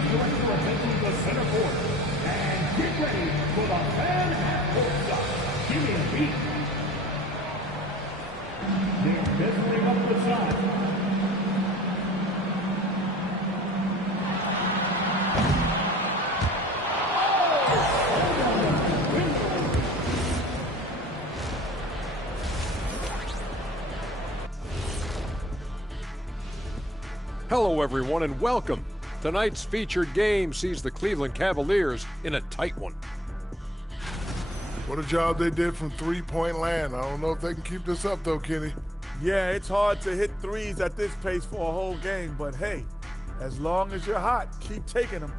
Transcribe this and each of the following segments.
Please direct your attention to center court and get ready for the fan half-court shot. Give me a beat. They're measuring up the shot. Hello, everyone, and welcome. Tonight's featured game sees the Cleveland Cavaliers in a tight one. What a job they did from three-point land. I don't know if they can keep this up, though, Kenny. Yeah, it's hard to hit threes at this pace for a whole game, but hey, as long as you're hot, keep taking them.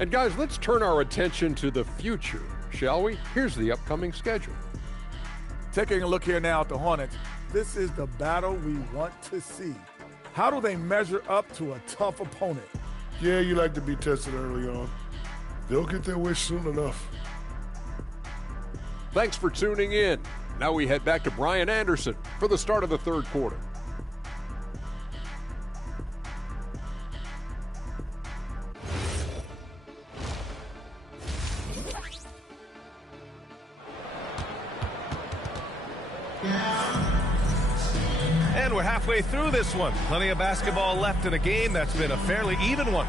And guys, let's turn our attention to the future, shall we? Here's the upcoming schedule. Taking a look here now at the Hornets, this is the battle we want to see. How do they measure up to a tough opponent? Yeah, you like to be tested early on. They'll get their wish soon enough. Thanks for tuning in. Now we head back to Brian Anderson for the start of the third quarter. And we're halfway through this one. Plenty of basketball left in a game that's been a fairly even one.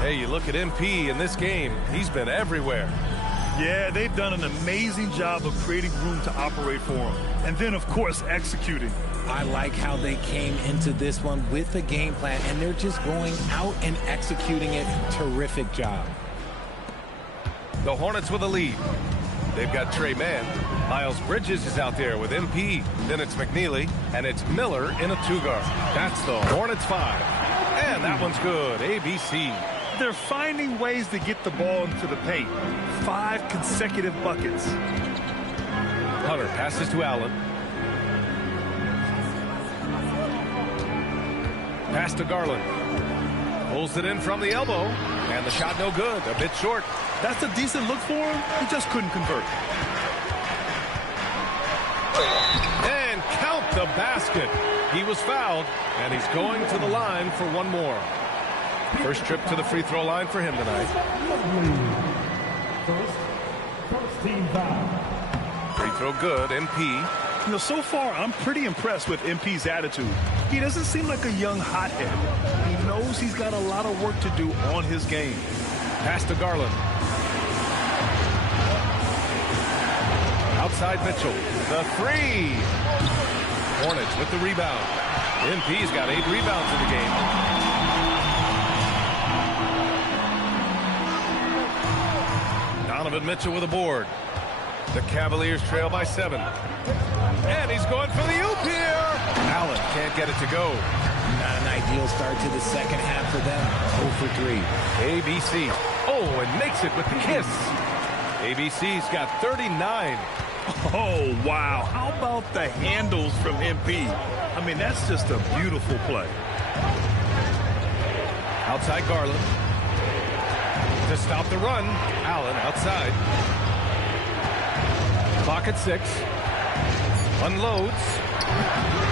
Hey, you look at MP in this game, he's been everywhere. Yeah, they've done an amazing job of creating room to operate for him. And then, of course, executing. I like how they came into this one with a game plan, and they're just going out and executing it. Terrific job. The Hornets with a lead. They've got Trey Mann. Miles Bridges is out there with MP. Then it's McNeely, and it's Miller in a two-guard. That's the Hornets 5. And that one's good. ABC. They're finding ways to get the ball into the paint. 5 consecutive buckets. Hunter passes to Allen. Pass to Garland. Pulls it in from the elbow. And the shot no good. A bit short. That's a decent look for him. He just couldn't convert. And count the basket. He was fouled, and he's going to the line for one more. First trip to the free throw line for him tonight. First team foul. Free throw good, MP. You know, so far, I'm pretty impressed with MP's attitude. He doesn't seem like a young hothead. He knows he's got a lot of work to do on his game. Pass to Garland. Outside Mitchell. The three. Hornets with the rebound. MP's got 8 rebounds in the game. Donovan Mitchell with a board. The Cavaliers trail by 7. And he's going for the oop here. Allen can't get it to go. Not an ideal start to the second half for them. 0 for 3. ABC. Oh, and makes it with the kiss. ABC's got 39. Oh, wow. How about the handles from MP? I mean, that's just a beautiful play. Outside Garland. To stop the run, Allen outside. Clock at 6. Unloads.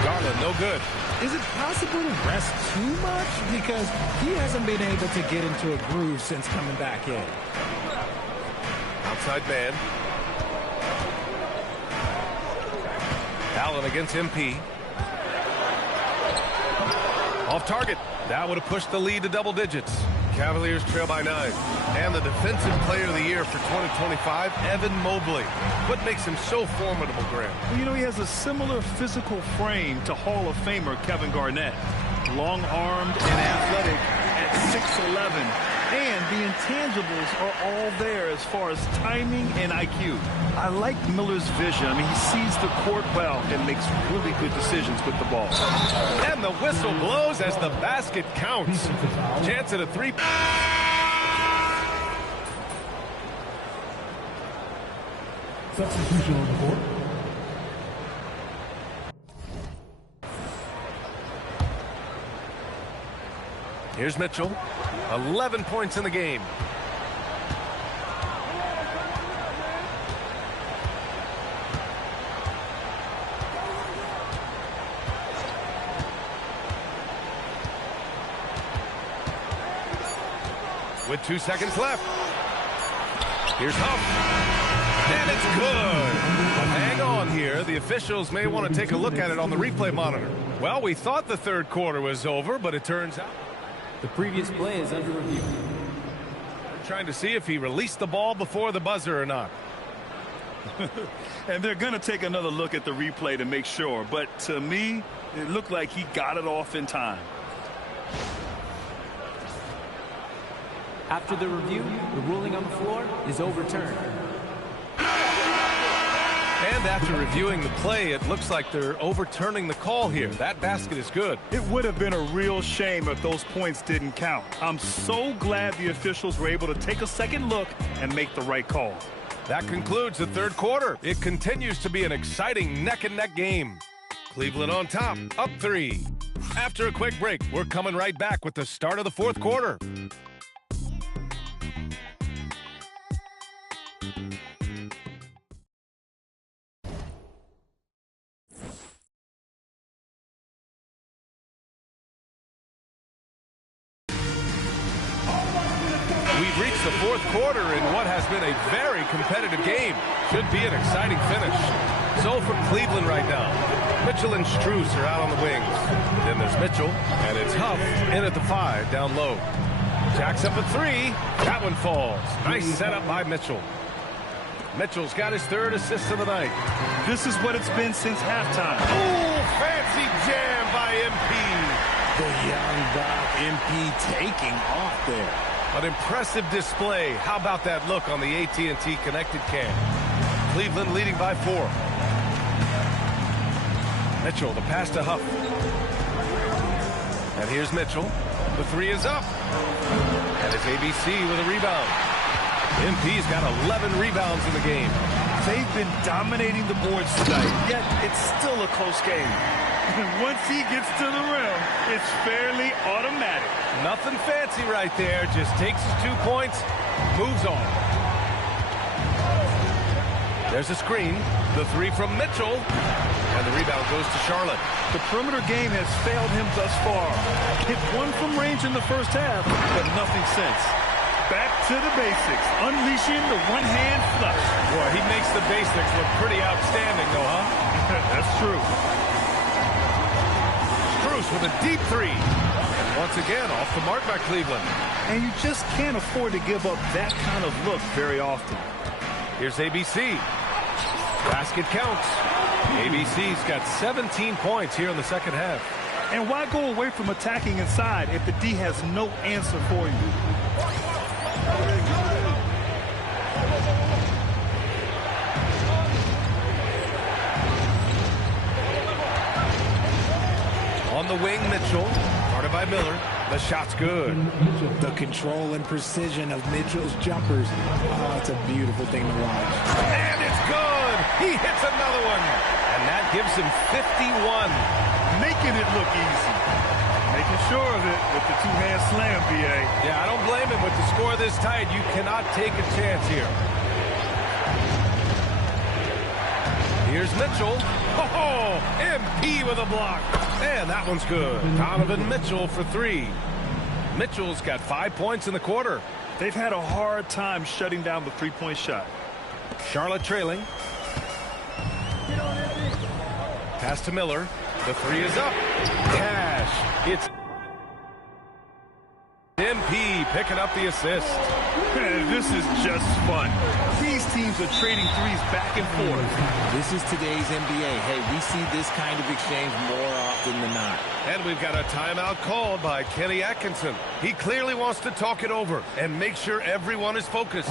Garland, no good. Is it possible to rest too much? Because he hasn't been able to get into a groove since coming back in. Outside man. Allen against MP. Off target. That would have pushed the lead to double digits. Cavaliers trail by 9. And the defensive player of the year for 2025, Evan Mobley. What makes him so formidable, Graham? Well, you know, he has a similar physical frame to Hall of Famer Kevin Garnett. Long-armed and athletic at 6'11". And the intangibles are all there as far as timing and IQ. I like Miller's vision. I mean, he sees the court well and makes really good decisions with the ball. And the whistle blows as the basket counts. Chance at a 3. Substitution on the court. Here's Mitchell. 11 points in the game. with 2 seconds left. Here's Huff. And it's good. But hang on here. The officials may want to take a look at it on the replay monitor. Well, we thought the third quarter was over, but it turns out the previous play is under review. We're trying to see if he released the ball before the buzzer or not. And they're going to take another look at the replay to make sure. But to me, it looked like he got it off in time. After the review, the ruling on the floor is overturned. And after reviewing the play, it looks like they're overturning the call here. That basket is good. It would have been a real shame if those points didn't count. I'm so glad the officials were able to take a second look and make the right call. That concludes the third quarter. It continues to be an exciting neck-and-neck game. Cleveland on top, up 3. After a quick break, we're coming right back with the start of the fourth quarter. We've reached the fourth quarter in what has been a very competitive game. Should be an exciting finish. So for Cleveland right now, Mitchell and Strus are out on the wings. Then there's Mitchell, and it's Huff in at the 5 down low. Jacks up at 3. That one falls. Nice setup by Mitchell. Mitchell's got his third assist of the night. This is what it's been since halftime. Ooh, fancy jam by MP. The young buck MP taking off there. An impressive display. How about that look on the AT&T connected cam? Cleveland leading by 4. Mitchell, the pass to Huff. And here's Mitchell. The 3 is up. And it's ABC with a rebound. MP's got 11 rebounds in the game. They've been dominating the boards tonight, yet it's still a close game. And once he gets to the rim, it's fairly automatic. Nothing fancy right there. Just takes his 2 points, moves on. There's a screen. The 3 from Mitchell. And the rebound goes to Charlotte. The perimeter game has failed him thus far. Hit 1 from range in the first half, but nothing since. Back to the basics, unleashing the one-hand flush. Boy, he makes the basics look pretty outstanding, though, huh? That's true. Strus with a deep 3. And once again, off the mark by Cleveland. And you just can't afford to give up that kind of look very often. Here's ABC. Basket counts. ABC's got 17 points here in the second half. And why go away from attacking inside if the D has no answer for you? On the wing, Mitchell. Guarded by Miller. The shot's good. The control and precision of Mitchell's jumpers. Oh, it's a beautiful thing to watch. And it's good. He hits another one. And that gives him 51. Making it look easy. Making sure of it with the two-hand slam, BA. Yeah, I don't blame him. With the score this tight, you cannot take a chance here. Here's Mitchell. Oh, MP with a block. And that one's good. Donovan Mitchell for 3. Mitchell's got 5 points in the quarter. They've had a hard time shutting down the three-point shot. Charlotte trailing. Pass to Miller. The 3 is up. Cash. It's MP picking up the assist. This is just fun. These teams are trading threes back and forth. This is today's NBA. Hey, we see this kind of exchange more often than not. And we've got a timeout called by Kenny Atkinson. He clearly wants to talk it over and make sure everyone is focused.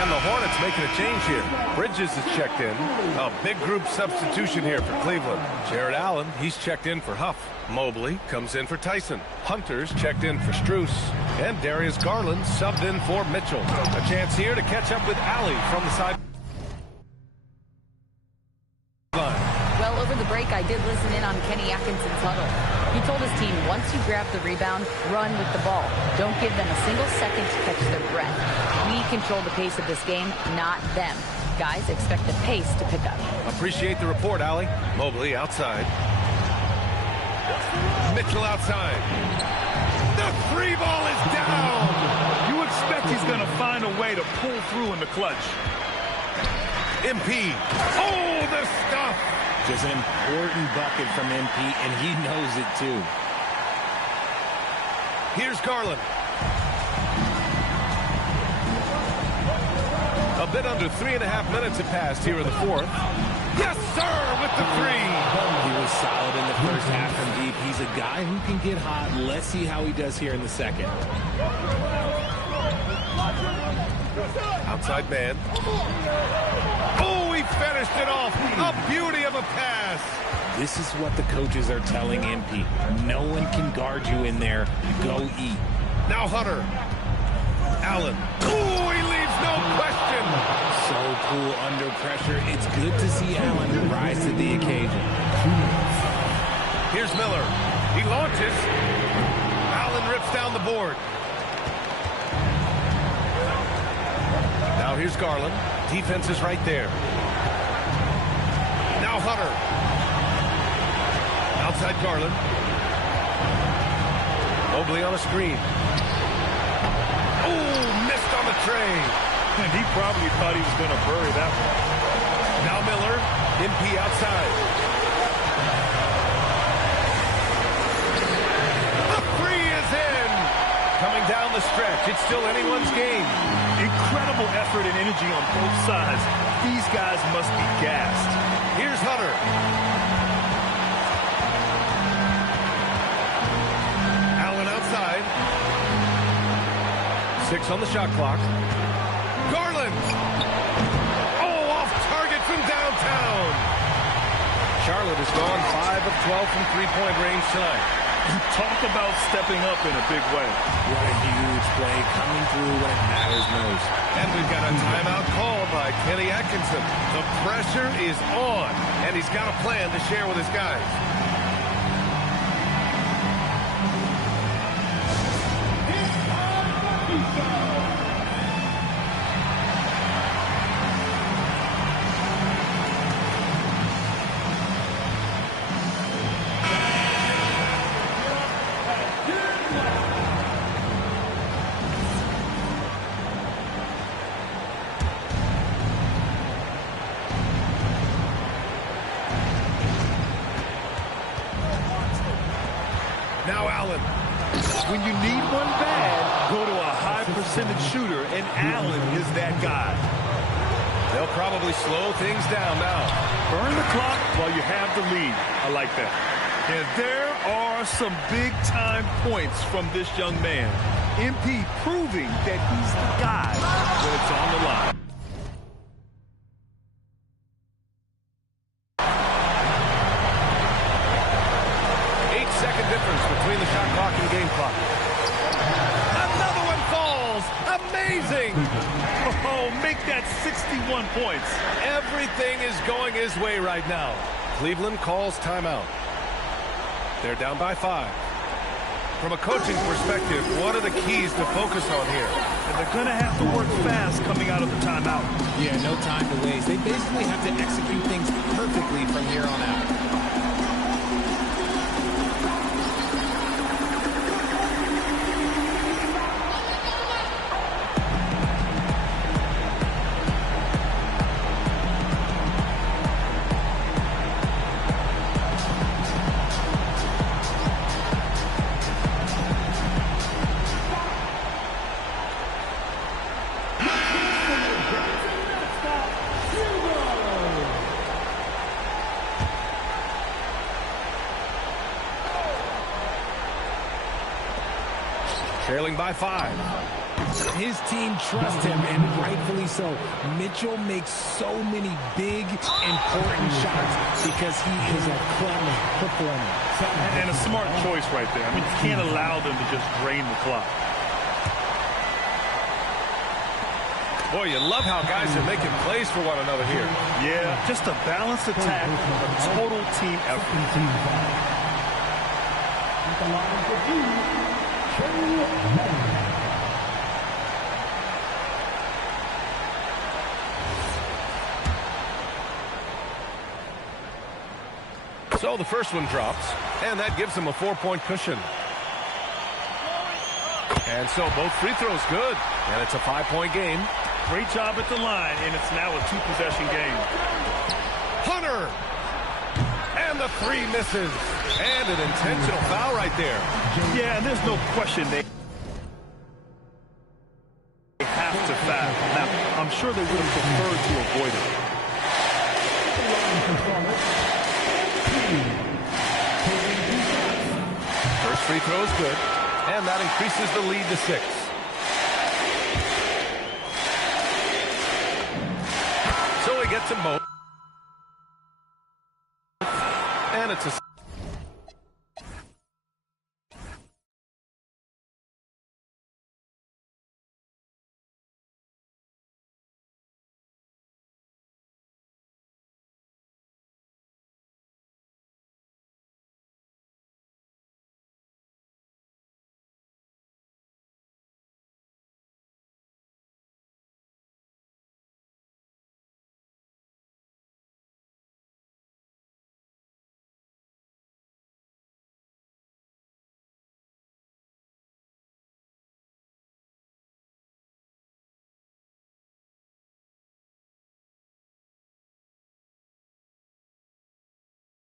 And the Hornets making a change here. Bridges is checked in. A big group substitution here for Cleveland. Jared Allen, he's checked in for Huff. Mobley comes in for Tyson. Hunter's checked in for Strus. And Darius Garland subbed in for Mitchell. A chance here to catch up with Allie from the side. Well, over the break, I did listen in on Kenny Atkinson's huddle. He told his team, once you grab the rebound, run with the ball. Don't give them a single second to catch their breath. We control the pace of this game, not them. Guys, expect the pace to pick up. Appreciate the report, Allie. Mobley outside. Mitchell outside. The three ball is down. You expect he's going to find a way to pull through in the clutch. MP. Oh, the stuff. Just an important bucket from MP, and he knows it too. Here's Garland. A bit under 3.5 minutes have passed here in the fourth. Yes, sir, with the three. He was solid in the first half from deep. He's a guy who can get hot. Let's see how he does here in the second. Outside man. Oh, he finished it off. A beauty of a pass. This is what the coaches are telling MP. No one can guard you in there. Go eat. Now Hunter. Allen. Oh, he leaves no question. So cool under pressure. It's good to see Allen rise to the occasion. Here's Miller. He launches. Allen rips down the board. Now here's Garland. Defense is right there. Now Hunter. Outside Garland. Mobley on a screen. Oh, missed on the tray. And he probably thought he was going to bury that one. Now Miller. MP outside. The three is in. Coming down the stretch. It's still anyone's game. Incredible effort and energy on both sides. These guys must be gassed. Here's Hunter. Allen outside. 6 on the shot clock. Garland. Oh, off target from downtown. Charlotte has gone 5 of 12 from three-point range tonight. Talk about stepping up in a big way. What a huge play coming through when it matters most. And we've got a timeout called by Kenny Atkinson. The pressure is on, and he's got a plan to share with his guys. Now Allen. When you need one bad, go to a high-percentage shooter, and Allen is that guy. They'll probably slow things down now. Burn the clock while you have the lead. I like that. And there are some big-time points from this young man. MP proving that he's the guy when it's on the line. Between the shot clock and game clock. Another one falls. Amazing. Oh, make that 61 points. Everything is going his way right now. Cleveland calls timeout. They're down by 5. From a coaching perspective, what are the keys to focus on here? And they're going to have to work fast coming out of the timeout. Yeah, no time to waste. They basically have to execute things perfectly from here on out. Trailing by 5. His team trusts him, and rightfully so. Mitchell makes so many big, important shots because he is a clutch performer. And a smart choice right there. I mean, you can't allow them to just drain the clock. Boy, you love how guys are making plays for one another here. Yeah, just a balanced attack, a total team effort. So the first one drops, and that gives him a 4-point cushion. And so both free throws good, and it's a 5-point game. Great job at the line, and it's now a 2-possession game. Hunter! And the 3 misses. And an intentional foul right there. Yeah, and there's no question they have to foul. Now, I'm sure they would have preferred to avoid it. First free throw is good, and that increases the lead to 6. So he gets them both. And it's a...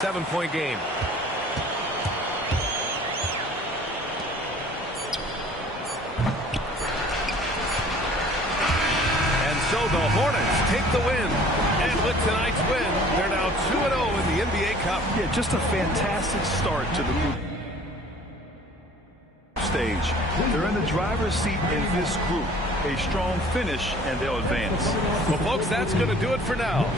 Seven-point game. And so the Hornets take the win. And with tonight's win, they're now 2-0 in the NBA Cup. Yeah, just a fantastic start to the group stage. They're in the driver's seat in this group. A strong finish, and they'll advance. Well, folks, that's going to do it for now.